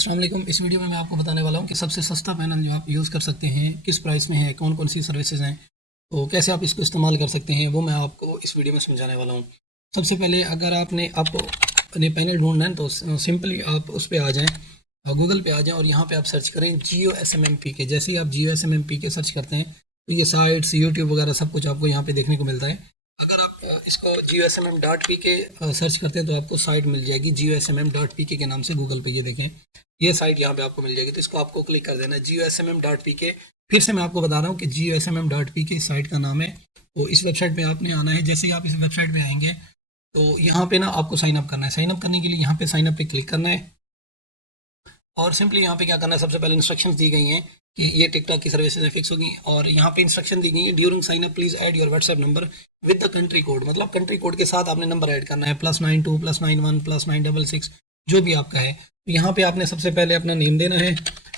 अस्सलाम वालेकुम। इस वीडियो में मैं आपको बताने वाला हूँ कि सबसे सस्ता पैनल जो आप यूज़ कर सकते हैं किस प्राइस में है, कौन कौन सी सर्विसेज हैं, तो कैसे आप इसको इस्तेमाल कर सकते हैं, वो मैं आपको इस वीडियो में समझाने वाला हूँ। सबसे पहले अगर अपने पैनल ढूंढना है तो सिंपली आप उस पर आ जाएँ, गूगल पे आ जाएँ और यहाँ पे आप सर्च करें जियो SMMPK। जैसे ही आप जियो SMMPK सर्च करते हैं तो ये साइट्स, यूट्यूब वगैरह सब कुछ आपको यहाँ पे देखने को मिलता है। अगर आप इसको GeoSMM.pk सर्च करते हैं तो आपको साइट मिल जाएगी GeoSMM.pk के नाम से। गूगल पे ये देखें, ये साइट यहाँ पे आपको मिल जाएगी, तो इसको आपको क्लिक कर देना है GeoSMM.pk। फिर से मैं आपको बता रहा हूँ कि GeoSMM.pk इस साइट का नाम है। तो इस वेबसाइट पे आपने आना है। जैसे ही आप इस वेबसाइट पे आएंगे तो यहाँ पे ना आपको साइन अप करना है। साइन अप करने के लिए यहाँ पे साइन अप पे क्लिक करना है और सिंपली यहाँ पे क्या करना है, सबसे पहले इंस्ट्रक्शंस दी गई हैं कि ये टिकटॉक की सर्विसेज फिक्स होगी और यहाँ पे इंस्ट्रक्शन दी गई है during sign up please add your WhatsApp number with the country code. मतलब कंट्री कोड के साथ आपने नंबर ऐड करना है, +92 +91 +966 जो भी आपका है। तो यहाँ पे आपने सबसे पहले अपना नेम देना है।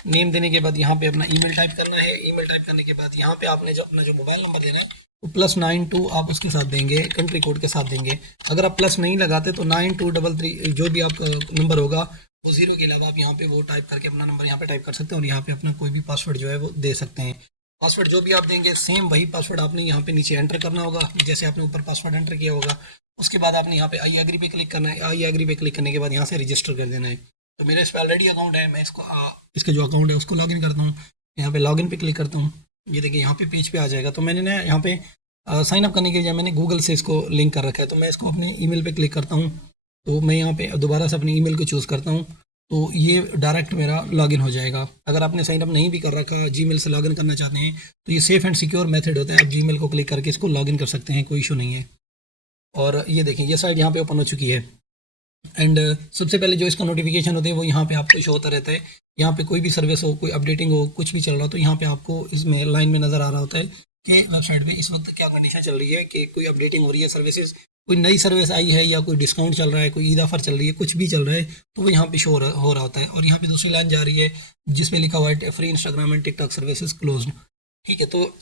नेम देने के बाद यहाँ पे अपना ईमेल टाइप करना है। ईमेल टाइप करने के बाद यहाँ पे आपने जो अपना मोबाइल नंबर देना है तो +92 आप उसके साथ देंगे, कंट्री कोड के साथ देंगे। अगर आप प्लस नहीं लगाते तो 9233 जो भी आपका नंबर होगा वो 0 के अलावा आप यहाँ पे वो टाइप करके अपना नंबर यहाँ पे टाइप कर सकते हैं और यहाँ पे अपना कोई भी पासवर्ड जो है वो दे सकते हैं। पासवर्ड जो भी आप देंगे सेम वही पासवर्ड आपने यहाँ पे नीचे एंटर करना होगा, जैसे आपने ऊपर पासवर्ड एंटर किया होगा। उसके बाद आपने यहाँ पे आई एग्री पे क्लिक करना है। आई एग्री पे क्लिक करने के बाद यहाँ से रजिस्टर कर देना है। तो मेरे इस पर ऑलरेडी अकाउंट है, मैं इसको इसका जो अकाउंट है उसको लॉगिन करता हूँ। यहाँ पे लॉगिन पे क्लिक करता हूँ। ये देखिए यहाँ पे पेज पे आ जाएगा। तो मैंने ना यहाँ पे साइन अप करने के लिए मैंने गूगल से इसको लिंक कर रखा है, तो मैं इसको अपने ईमेल पे क्लिक करता हूँ। तो मैं यहाँ पे दोबारा से अपनी ईमेल को चूज़ करता हूँ तो ये डायरेक्ट मेरा लॉगिन हो जाएगा। अगर आपने साइन अप नहीं भी कर रखा, जीमेल से लॉगिन करना चाहते हैं तो ये सेफ़ एंड सिक्योर मेथड होता है। आप जीमेल को क्लिक करके इसको लॉगिन कर सकते हैं, कोई इशू नहीं है। और ये देखें ये साइट यहाँ पे ओपन हो चुकी है एंड सबसे पहले जो इसका नोटिफिकेशन होता है वो यहाँ पे आपको शो होता रहता है। यहाँ पे कोई भी सर्विस हो, कोई अपडेटिंग हो, कुछ भी चल रहा हो तो यहाँ पे आपको इसमें लाइन में नज़र आ रहा होता है कि वेबसाइट पे इस वक्त क्या कंडीशन चल रही है, कि कोई अपडेटिंग हो रही है, सर्विसेज कोई नई सर्विस आई है या कोई डिस्काउंट चल रहा है, कोई ईद ऑफर चल रही है, कुछ भी चल रहा है तो वो यहाँ पे शो हो रहा होता है। और यहाँ पे दूसरी लाइन जा रही है जिसमें लिखा हुआ है free Instagram and TikTok services closed. ठीक है, तो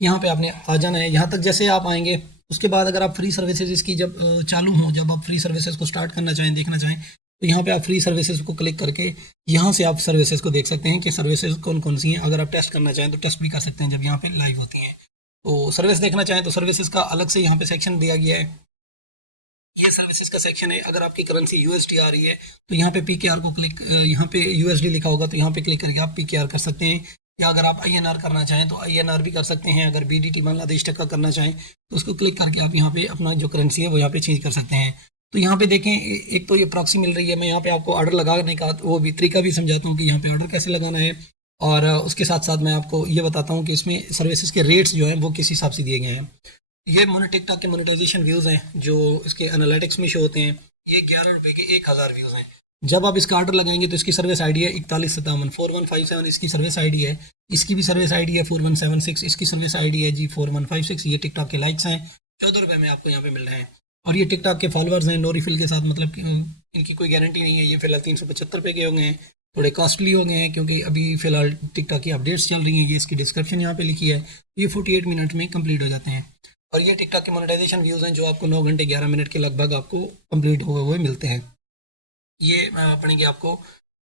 यहाँ पे आपने आ जाना है। यहाँ तक जैसे आप आएंगे उसके बाद अगर आप फ्री सर्विसेज इसकी जब चालू हों, जब आप फ्री सर्विसेज को स्टार्ट करना चाहें, देखना चाहें, तो यहाँ पे आप फ्री सर्विसेज को क्लिक करके यहाँ से आप सर्विसेज को देख सकते हैं कि सर्विसेज कौन कौन सी हैं। अगर आप टेस्ट करना चाहें तो टेस्ट भी कर सकते हैं जब यहाँ पे लाइव होती हैं। तो सर्विस देखना चाहें तो सर्विसेज का अलग से यहाँ पे सेक्शन दिया गया है। ये सर्विसेज का सेक्शन है। अगर आपकी करेंसी USD आ रही है तो यहाँ पे PKR को क्लिक, यहाँ पे USD लिखा होगा तो यहाँ पे क्लिक करके आप PKR कर सकते हैं। या अगर आप INR करना चाहें तो INR भी कर सकते हैं। अगर BDT बांग्लादेश टका करना चाहें तो उसको क्लिक करके आप यहाँ पे अपना जो करेंसी है वो यहाँ पे चेंज कर सकते हैं। तो यहाँ पे देखें एक तो ये प्रॉक्सी मिल रही है। मैं यहाँ पे आपको ऑर्डर लगाने का वो भी तरीका भी समझाता हूँ कि यहाँ पे ऑर्डर कैसे लगाना है और उसके साथ साथ मैं आपको ये बताता हूँ कि इसमें सर्विसेज के रेट्स जो हैं वो किस हिसाब से दिए गए हैं। ये टिकटॉक के मोनेटाइजेशन व्यूज़ हैं जो इसके एनालिटिक्स में शो होते हैं। ये 11 रुपये के 1000 व्यूज़ हैं। जब आप इसका ऑर्डर लगाएंगे तो इसकी सर्विस आईडी है 4157 4157 इसकी सर्विस आईडी है। इसकी भी सर्विस आईडी है 4176 इसकी सर्विस आईडी है जी 4156। ये टिकटॉक के लाइक्स हैं, 14 रुपये में आपको यहाँ पे मिल रहे हैं। और ये टिकटॉक के फॉलोअर्स हैं नो रिफिल के साथ, मतलब इनकी कोई गारंटी नहीं है। ये फिलहाल 375 रुपये के हो गए हैं, थोड़े कॉस्टली हो गए हैं क्योंकि अभी फिलहाल टिकटॉक की अपडेट्स चल रही हैं। ये इसकी डिस्क्रिप्शन यहाँ पे लिखी है। ये 48 मिनट में कंप्लीट हो जाते हैं। और ये टिकटॉक के मोनेटाइजेशन व्यूज़ हैं जो आपको 9 घंटे 11 मिनट के लगभग आपको कंप्लीट हुए हुए मिलते हैं। ये पड़ेंगे आपको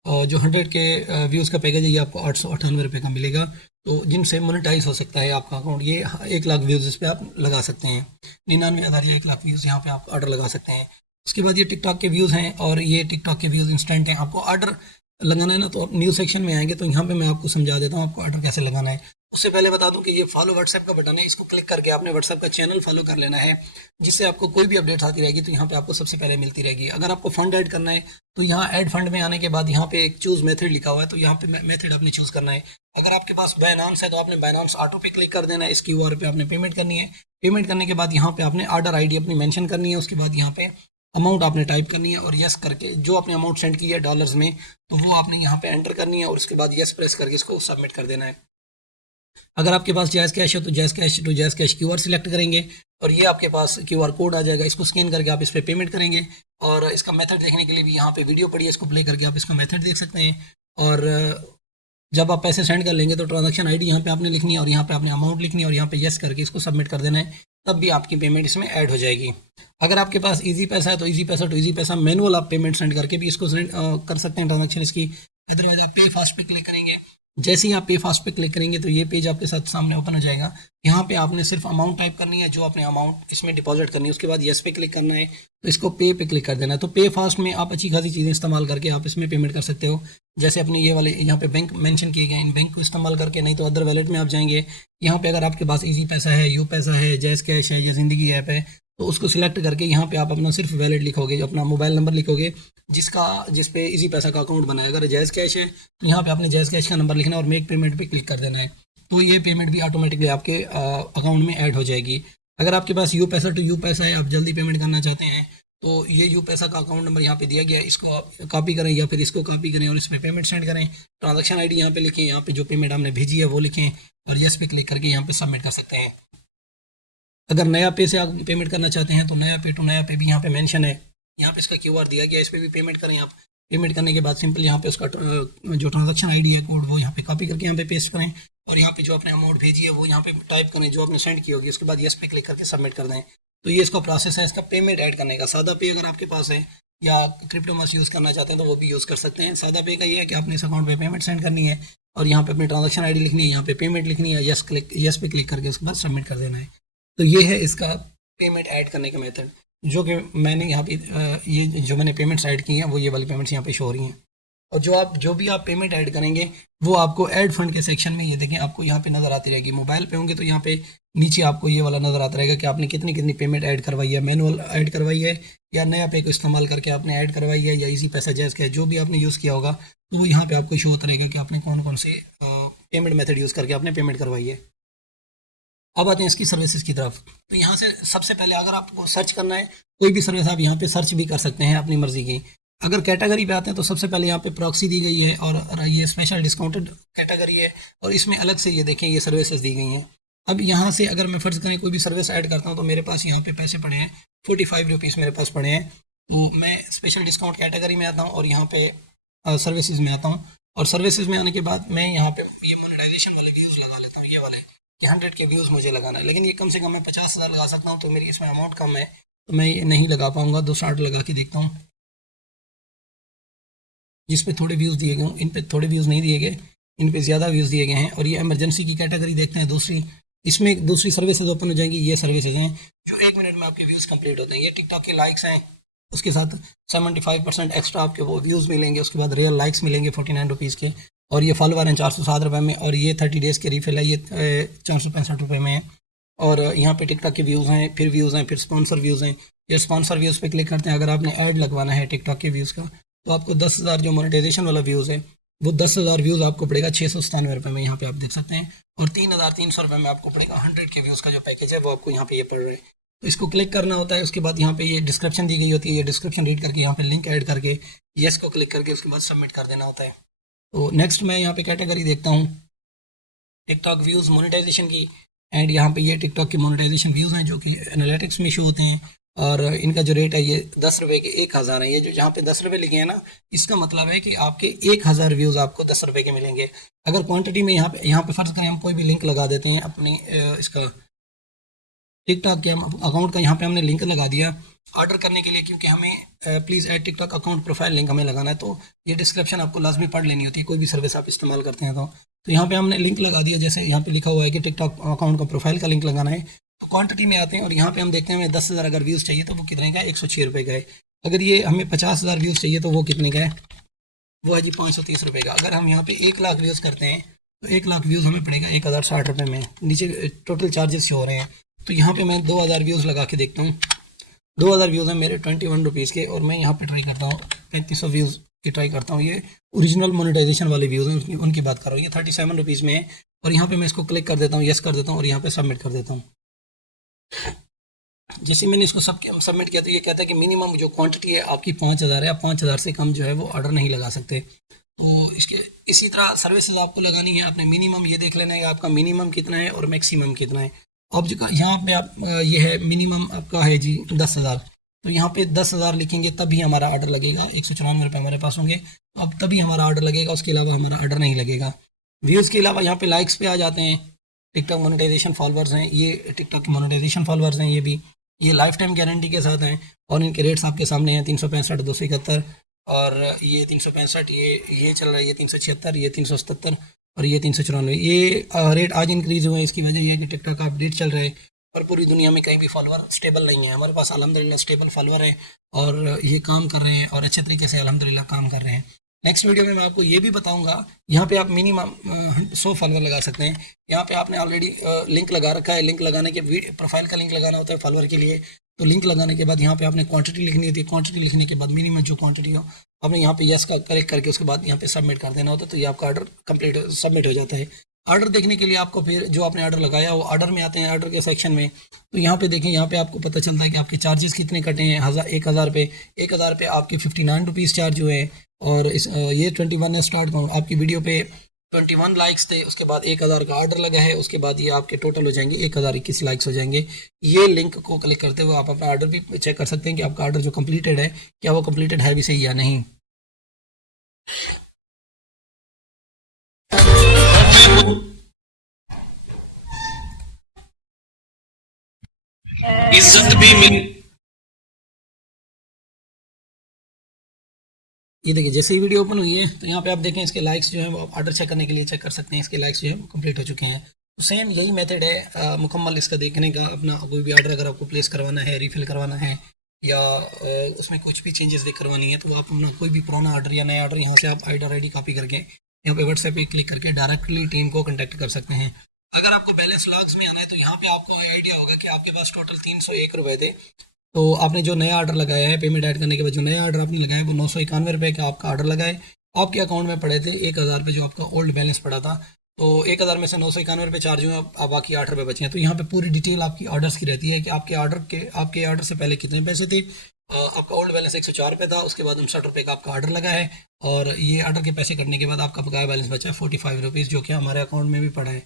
जो 100 के व्यूज़ का पैकेज है ये आपको 898 रुपये का मिलेगा। तो जिनसे मोनेटाइज हो सकता है आपका अकाउंट। ये 1 लाख व्यूज़ इस पर आप लगा सकते हैं। 99,000 या 1 लाख व्यूज़ यहाँ पे आप ऑर्डर लगा सकते हैं। उसके बाद ये टिकटॉक के व्यूज़ हैं और ये टिकटॉक के व्यूज़ इंस्टेंट हैं। आपको ऑर्डर लगाना है ना तो आप न्यू सेक्शन में आएंगे तो यहाँ पे मैं आपको समझा देता हूँ आपको ऑर्डर कैसे लगाना है। उससे पहले बता दूं कि ये फॉलो व्हाट्सएप का बटन है, इसको क्लिक करके आपने व्हाट्सएप का चैनल फॉलो कर लेना है, जिससे आपको कोई भी अपडेट आती रहेगी तो यहाँ पे आपको सबसे पहले मिलती रहेगी। अगर आपको फंड ऐड करना है तो यहाँ ऐड फंड में आने के बाद यहाँ पे एक चूज़ मेथड लिखा हुआ है, तो यहाँ पे मेथड आपने चूज़ करना है। अगर आपके पास बाइनांस है तो आपने बाइनांस ऑटो पे क्लिक कर देना है। इस QR पे आपने पेमेंट करनी है। पेमेंट करने के बाद यहाँ पे आपने ऑर्डर ID अपनी मेंशन करनी है। उसके बाद यहाँ पे अमाउंट आपने टाइप करनी है और यस करके जो आपने अमाउंट सेंड की है डॉलर्स में तो वो आपने यहाँ पे एंटर करनी है और उसके बाद यस प्रेस करके इसको सबमिट कर देना है। अगर आपके पास जैज़ कैश है तो जैज़ कैश QR सिलेक्ट करेंगे और ये आपके पास QR कोड आ जाएगा। इसको स्कैन करके आप इस पर पेमेंट करेंगे। और इसका मेथड देखने के लिए भी यहाँ पे वीडियो पड़ी है, इसको प्ले करके आप इसका मेथड देख सकते हैं। और जब आप पैसे सेंड कर लेंगे तो ट्रांजैक्शन ID यहाँ पे आपने लिखनी है और यहाँ पे आपने अमाउंट लिखनी है और यहाँ पे यस करके इसको सबमिट कर देना है। तब भी आपकी पेमेंट इसमें ऐड हो जाएगी। अगर आपके पास इजी पैसा है तो इजी पैसा टू इजी पैसा मैनुअल आप पेमेंट सेंड करके भी इसको सेंड कर सकते हैं ट्रांजेक्शन इसकी। अदरवाइज आप पे फास्ट पे क्लिक करेंगे। जैसे ही आप पे फास्ट पे क्लिक करेंगे तो ये पेज आपके साथ सामने ओपन हो जाएगा। यहाँ पे आपने सिर्फ अमाउंट टाइप करनी है, जो आपने अमाउंट इसमें डिपॉजिट करनी है, उसके बाद येस पे क्लिक करना है, तो इसको पे क्लिक कर देना है। तो पे फास्ट में आप अच्छी खासी चीज़ें इस्तेमाल करके आप इसमें पेमेंट कर सकते हो। जैसे अपने ये वाले यहाँ पे बैंक मेंशन किए गए, इन बैंक को इस्तेमाल करके, नहीं तो अदर वैलेट में आप जाएंगे। यहाँ पे अगर आपके पास इजी पैसा है, यू पैसा है, जैज़ कैश है या ज़िंदगी ऐप है, तो उसको सिलेक्ट करके यहाँ पे आप अपना सिर्फ वैलेट लिखोगे, अपना मोबाइल नंबर लिखोगे जिस पे इजी पैसा का अकाउंट बना है। अगर जैज़ कैश है तो यहाँ पे आपने जैज़ कैश का नंबर लिखना है और मेक पेमेंट पे क्लिक कर देना है। तो ये पेमेंट भी ऑटोमेटिकली आपके अकाउंट में ऐड हो जाएगी। अगर आपके पास यू पैसा टू यू पैसा है, आप जल्दी पेमेंट करना चाहते हैं, तो ये यू पैसा का अकाउंट नंबर यहाँ पे दिया गया है, इसको आप कॉपी करें या फिर इसको कॉपी करें और इस पर पेमेंट सेंड करें। ट्रांजेक्शन आईडी यहाँ पे लिखें, यहाँ पे जो पेमेंट आपने भेजी है वो लिखें और यस पे क्लिक करके यहाँ पे सबमिट कर सकते हैं। अगर नया पे से आप पेमेंट करना चाहते हैं तो नया पे टू नया पे भी यहाँ पे मेंशन है। यहाँ पे इसका क्यूआर दिया गया है, इस पर भी पेमेंट करें आप। पेमेंट करने के बाद सिंपल यहाँ पे उसका जो ट्रांजेक्शन आईडी है कोड, वो यहाँ पे कॉपी करके यहाँ पे पेस्ट करें और यहाँ पे जो आपने अमाउंट भेजी है वो यहाँ पे टाइप करें जो आपने सेंड की होगी। उसके बाद यस पे क्लिक करके सबमिट कर दें। तो ये इसका प्रोसेस है इसका पेमेंट ऐड करने का। सादा पे अगर आपके पास है या क्रिप्टो मस्ट यूज़ करना चाहते हैं तो वो भी यूज़ कर सकते हैं। सादा पे का ये है कि आपने इस अकाउंट पे पेमेंट सेंड करनी है और यहाँ पे अपनी ट्रांजेक्शन आईडी लिखनी है, यहाँ पे पेमेंट लिखनी है, यस पे क्लिक करके उसके बाद सबमिट कर देना है। तो ये है इसका पेमेंट ऐड करने का मेथड, जो कि मैंने यहाँ पे ये जो मैंने पेमेंट्स ऐड की हैं वो ये वाली पेमेंट्स यहाँ पे शो हो रही हैं। और जो भी आप पेमेंट ऐड करेंगे वो आपको ऐड फंड के सेक्शन में, ये देखें, आपको यहाँ पे नज़र आती रहेगी। मोबाइल पे होंगे तो यहाँ पे नीचे आपको ये वाला नज़र आता रहेगा कि आपने कितनी कितनी पेमेंट ऐड करवाई है, मैनुअल ऐड करवाई है या नया पे को इस्तेमाल करके आपने ऐड करवाई है या इजी पैसा जैज़ का जो भी आपने यूज़ किया होगा, तो वो यहाँ पे आपको शो होता रहेगा कि आपने कौन कौन से पेमेंट मेथड यूज़ करके आपने पेमेंट करवाई है। अब आते हैं इसकी सर्विसेज की तरफ। तो यहाँ से सबसे पहले अगर आपको सर्च करना है कोई भी सर्विस, आप यहाँ पे सर्च भी कर सकते हैं अपनी मर्जी की। अगर कैटेगरी पे आते हैं तो सबसे पहले यहाँ पे प्रॉक्सी दी गई है और ये स्पेशल डिस्काउंटेड कैटेगरी है और इसमें अलग से ये देखें ये सर्विसेज दी गई हैं। अब यहाँ से अगर मैं फ़र्ज़ करें कोई भी सर्विस ऐड करता हूँ तो मेरे पास यहाँ पे पैसे पड़े हैं 45 रुपीज़ मेरे पास पड़े हैं। तो मैं स्पेशल डिस्काउंट कैटेगरी में आता हूँ और यहाँ पे सर्विसेज में आता हूँ और सर्विसेज में आने के बाद मैं यहाँ पे ये मोनेटाइजेशन वाले व्यूज़ लगा लेता हूँ, ये वाले कि 100 के व्यूज़ मुझे लगाना है, लेकिन ये कम से कम मैं 50,000 लगा सकता हूँ, तो मेरी इसमें अमाउंट कम है तो मैं ये नहीं लगा पाऊँगा। दूसरा आर्ट लगा के देखता हूँ जिस पे थोड़े व्यूज़ दिए गए हों, इन पे थोड़े व्यूज़ नहीं दिए गए, इन पे ज़्यादा व्यूज़ दिए गए हैं। और ये इमरजेंसी की कैटेगरी देखते हैं दूसरी, इसमें दूसरी सर्विसेज ओपन हो जाएंगी। ये सर्विसेज हैं जो 1 मिनट में आपके व्यूज़ कंप्लीट होते हैं। ये टिकटॉक के लाइक्स हैं, उसके साथ 75% एक्स्ट्रा आपके वो व्यूज़ मिलेंगे, उसके बाद रियल लाइक्स मिलेंगे 49 रुपीज़ के, और ये फॉलोवर हैं 407 रुपये में, और ये 30 डेज़ के रिफिल है, ये 465 रुपये में है। और यहाँ पे टिकटॉक के व्यूज़ हैं, फिर व्यूज़ हैं, फिर स्पॉन्सर व्यूज़ हैं। ये स्पॉन्सर व्यूज़ पे क्लिक करते हैं। अगर आपने ऐड लगवाना है टिकटॉक के व्यूज़ का तो आपको 10,000 जो मोनेटाइजेशन वाला व्यूज़ है वो 10,000 व्यूज़ आपको पड़ेगा 697 रुपये में, यहाँ पे आप देख सकते हैं। और 3,300 रुपये में आपको पड़ेगा 100 के व्यूज़ का जो पैकेज है वो आपको यहाँ पे ये पड़ रहा है। तो इसको क्लिक करना होता है। उसके बाद यहाँ पे ये डिस्क्रिप्शन दी गई होती है, ये डिस्क्रिप्शन रीड करके यहाँ पे लिंक ऐड करके येस को क्लिक करके उसके बाद सबमिट कर देना होता है। तो नेक्स्ट मैं यहाँ पे कैटेगरी देखता हूँ टिकटॉक व्यूज़ मोनेटाइजेशन की, एंड यहाँ पे ये टिकटॉक के मोनेटाइजेशन व्यूज़ हैं जो कि एनालिटिक्स में शो होते हैं, और इनका जो रेट है ये 10 रुपये के 1,000 है। ये जो यहाँ पे 10 रुपये लिखे हैं ना, इसका मतलब है कि आपके 1,000 व्यूज़ आपको 10 रुपये के मिलेंगे। अगर क्वांटिटी में यहाँ पे फ़र्ज़ करें हम कोई भी लिंक लगा देते हैं अपने इसका टिकटॉक के अकाउंट का, यहाँ पे हमने लिंक लगा दिया ऑर्डर करने के लिए, क्योंकि हमें please add TikTok account profile link हमें लगाना है, तो ये डिस्क्रिप्शन आपको लाजमी पढ़ लेनी होती है कोई भी सर्विस आप इस्तेमाल करते हैं। तो यहाँ पे हमने लिंक लगा दिया, जैसे यहाँ पे लिखा हुआ है कि टिकटॉक अकाउंट का प्रोफाइल का लिंक लगाना है। तो क्वांटिटी में आते हैं और यहाँ पे हम देखते हैं हमें 10,000 अगर व्यूज़ चाहिए तो वो कितने का है, 106 रुपये का है। अगर ये हमें 50,000 व्यूज़ चाहिए तो वो कितने का है, वो है जी 530 रुपये का। अगर हम यहाँ पे 1 लाख व्यूज़ करते हैं तो 1 लाख व्यूज़ हमें पड़ेगा 1,060 रुपये में। नीचे टोटल चार्जेस शो हो रहे हैं। तो यहाँ पे मैं 2,000 व्यूज़ लगा के देखता हूँ। 2,000 व्यूज़ हैं मेरे 21 रुपीज़ के, और मैं यहाँ पे ट्राई करता हूँ 3500 व्यूज़ की ट्राई करता हूँ। ये ओरिजिनल मोनेटाइजेशन वाले व्यूज़ हैं, उनकी बात कर रहा हूँ। ये 37 रुपीज़ में है, और यहाँ पे मैं इसको क्लिक कर देता हूँ, येस कर देता हूँ और यहाँ पे सबमिट कर देता हूँ। जैसे मैंने इसको सबमिट किया तो ये कहता है कि मिनिमम जो क्वांटिटी है आपकी 5,000 है, आप 5,000 से कम जो है वो ऑर्डर नहीं लगा सकते। तो इसी तरह सर्विसेज आपको लगानी है, आपने मिनिमम ये देख लेना है कि आपका मिनिमम कितना है और मैक्सिमम कितना है। अब जो यहाँ पे आप ये है मिनिमम आपका है जी 10,000, तो यहाँ पे 10,000 लिखेंगे तभी हमारा ऑर्डर लगेगा। 194 रुपये हमारे पास होंगे, अब तभी हमारा ऑर्डर लगेगा, उसके अलावा हमारा ऑर्डर नहीं लगेगा। व्यूज़ के अलावा यहाँ पे लाइक्स पे आ जाते हैं। टिकटॉक मोनेटाइजेशन फॉलोअर्स हैं, ये टिकटॉक के मोनेटाइजेशन फॉलोअर्स हैं, ये भी ये लाइफ टाइम गारंटी के साथ हैं। और इनके रेट्स आपके सामने हैं, 365, 271, और ये 365, ये चल रहा है, ये 376, ये 377, और ये 394। ये रेट आज इंक्रीज़ हुए हैं। इसकी वजह यह है कि टिकटॉक का अपडेट चल रहे हैं, और पूरी दुनिया में कहीं भी फॉलोअर स्टेबल नहीं है। हमारे पास अल्हम्दुलिल्लाह स्टेबल फॉलोअर हैं, और ये काम कर रहे हैं, और अच्छे तरीके से अल्हम्दुलिल्लाह काम कर रहे हैं। नेक्स्ट वीडियो में मैं आपको ये भी बताऊंगा, यहाँ पे आप मिनिमम 100 फॉलोअर लगा सकते हैं। यहाँ पे आपने ऑलरेडी लिंक लगा रखा है। लिंक लगाने के प्रोफाइल का लिंक लगाना होता है फॉलोअर के लिए। तो लिंक लगाने के बाद यहाँ पे आपने क्वांटिटी लिखनी होती है। क्वांटिटी लिखने के बाद मिनिमम जो क्वांटिटी हो आपने यहाँ पे यस का करेक्ट करके उसके बाद यहाँ पे सबमिट कर देना होता है। तो ये आपका ऑर्डर कंप्लीट सबमिट हो जाता है। ऑर्डर देखने के लिए आपको फिर जो आपने ऑर्डर लगाया वो ऑर्डर में आते हैं, ऑर्डर के सेक्शन में। तो यहाँ पे देखें, यहाँ पे आपको पता चलता है कि आपके चार्जेस कितने कटे हैं। 1000 पे 1000 पे आपके 59 रुपीज़ चार्ज हुए हैं। और ये 21 है स्टार्ट काउंट। आपकी वीडियो पे 21 लाइक्स थे, उसके बाद 1000 का ऑर्डर लगा है, उसके बाद ये आपके टोटल हो जाएंगे 1021 लाइक्स हो जाएंगे। ये लिंक को क्लिक करते हुए आप अपना ऑर्डर भी चेक कर सकते हैं कि आपका ऑर्डर जो कंप्लीटेड है, क्या वो कंप्लीटेड है भी सही या नहीं। इज्जत भी मिल ये देखिए, जैसे ही वीडियो ओपन हुई है तो यहाँ पे आप देखें इसके लाइक्स जो हैं वो आप ऑर्डर चेक करने के लिए चेक कर सकते हैं। इसके लाइक्स जो है वो कंप्लीट हो चुके हैं। तो सेम यही मेथड है मुकम्मल इसका देखने का। अपना कोई भी ऑर्डर अगर आपको प्लेस करवाना है, रिफ़िल करवाना है, या उसमें कुछ भी चेंजेस देख करवानी है, तो आप अपना कोई भी पुराना ऑर्डर या नया ऑर्डर यहाँ से आप ऑर्डर आईडी कॉपी करके यहाँ पे व्हाट्सएप पे क्लिक करके डायरेक्टली टीम को कॉन्टैक्ट कर सकते हैं। अगर आपको बैलेंस लॉग्स में आना है तो यहाँ पे आपको आइडिया होगा कि आपके पास टोटल 301 रुपये थे। तो आपने जो नया ऑर्डर लगाया है, पेमेंट ऐड करने के बाद जो नया ऑर्डर आपने लगाया है वो 991 रुपये का आपका ऑर्डर लगाए। आपके अकाउंट में पड़े थे 1000 रुपये जो आपका ओल्ड बैलेंस पड़ा था। तो 1000 में से 991 रुपये चार्ज हुए, अब बाकी 8 रुपये बचे हैं। तो यहाँ पे पूरी डिटेल आपकी ऑर्डर्स की रहती है कि आपके ऑर्डर से पहले कितने पैसे थे। आपका ओल्ड बैलेंस 104 रुपये था, उसके बाद 59 रुपये का आपका ऑर्डर लगा है, और ये ऑर्डर के पैसे कटने के बाद आपका बकाया बैलेंस बचा है 45 रुपीज़, जो कि हमारे अकाउंट में भी पड़ा है।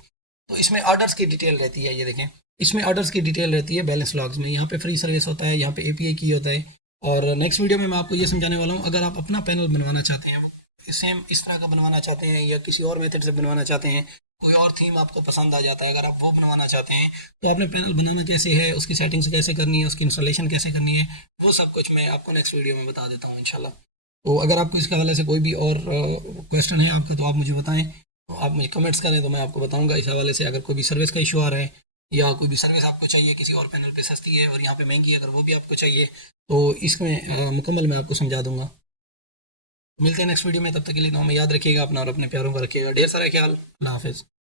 तो इसमें ऑर्डर्स की डिटेल रहती है, ये देखें, इसमें ऑर्डर्स की डिटेल रहती है बैलेंस लॉग्स में। यहाँ पे फ्री सर्विस होता है, यहाँ पे एपीआई की होता है। और नेक्स्ट वीडियो में मैं आपको ये समझाने वाला हूँ, अगर आप अपना पैनल बनवाना चाहते हैं, वो सेम इस तरह का बनवाना चाहते हैं या किसी और मेथड से बनवाना चाहते हैं, कोई और थीम आपको पसंद आ जाता है, अगर आप वो बनवाना चाहते हैं, तो आपने पैनल बनाना कैसे है, उसकी सेटिंग्स कैसे करनी है, उसकी इंस्टॉलेशन कैसे करनी है, वो सब कुछ मैं आपको नेक्स्ट वीडियो में बता देता हूँ इंशाल्लाह। तो अगर आपको इसके हवाले से कोई भी और क्वेश्चन है आपका तो आप मुझे बताएं, तो आप मुझे कमेंट्स करें तो मैं आपको बताऊंगा इस हवाले से। अगर कोई भी सर्विस का इशू आ रहा है या कोई भी सर्विस आपको चाहिए किसी और पैनल पे सस्ती है और यहाँ पे महंगी है, अगर वो भी आपको चाहिए तो इसमें मुकम्मल मैं आपको समझा दूंगा। मिलते हैं नेक्स्ट वीडियो में, तब तक के लिए दुआ में याद रखिएगा अपना और अपने प्यारों का रखिएगा ढेर सारा ख्याल। अल्लाह हाफिज़।